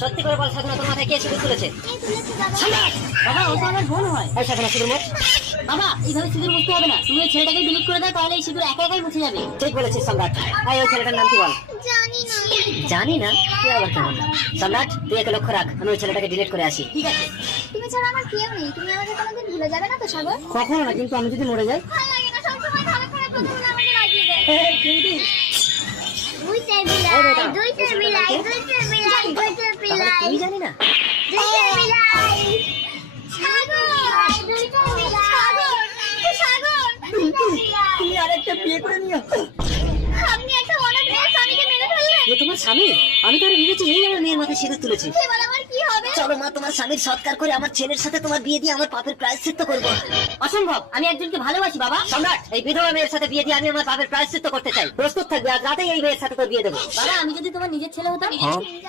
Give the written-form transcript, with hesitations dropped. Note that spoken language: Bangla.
সত্যি করে বল সাধনা, তোর মাথায় কে সিঁদুর তুলেছে? সম্রাট! বাবা ও তো আমার বোন হয়। এই সাধনা, সিঁদুর মোচ। বাবা এইভাবে সিঁদুর মুছতে হবে না, তুমি ওই ছেলেটাকে ডিলিট করে দাও, তাহলে এই সিঁদুর একা একাই মুছে যাবে। ঠিক বলেছিস সম্রাট। এই ওই ছেলেটার নাম কি বল? জানি না। জানি না? কি আবার কেমন নাম? সম্রাট, তুই একে লক্ষ্য রাখ, আমি ওই ছেলেটাকে ডিলিট করে আসি। ঠিক আছে। তুমি ছাড়া আমার কেউ নেই, তুমি আমাকে কোনোদিন ভুলে যাবে না তো সাগর? কখনো না, কিন্তু আমি যদি মরে যাই? ভালো লাগে না, সবসময় ভালো করে প্রথমে আমাকে রাগিয়ে দেয়। কিন্তু দুইটা এই বিলাই, বেটা, দুইটা এই ছেলেটার বিলাই, নাম কি? দুইটা বিলাই, দুইটা তাহলে বিলাই, তুই জানি না? দুইটা বিলাই। সাগর, দুইটা বিলাই। সাগর, দুইটা বিলাই। তুমি আরেকটা বিয়ে করে নিও। আপনি একটা অনাথ মেয়ের স্বামীকে মেরে ফেললেন। এ তোমার স্বামী? আমি তো আর ভেবেছি এই আমার মেয়ের মাথায় সিঁদুর তুলেছি। এবার আমার কি হবে? চলো মা, তোমার স্বামীর সৎকার করে আমার ছেলের সাথে তোমার বিয়ে দিয়ে আমার পাপের প্রায়শ্চিত্ত করবো। অসম্ভব, আমি একজনকে ভালোবাসি বাবা। সম্রাট, এই বিধবা মেয়ের সাথে বিয়ে দিয়ে আমি আমার পাপের প্রায়শ্চিত্ত করতে চাই। প্রস্তুত থাকবে, আজ রাতেই এই মেয়ের সাথে তো বিয়ে দেবো। বাবা আমি যদি তোমার নিজের ছেলে হতাম। নিজের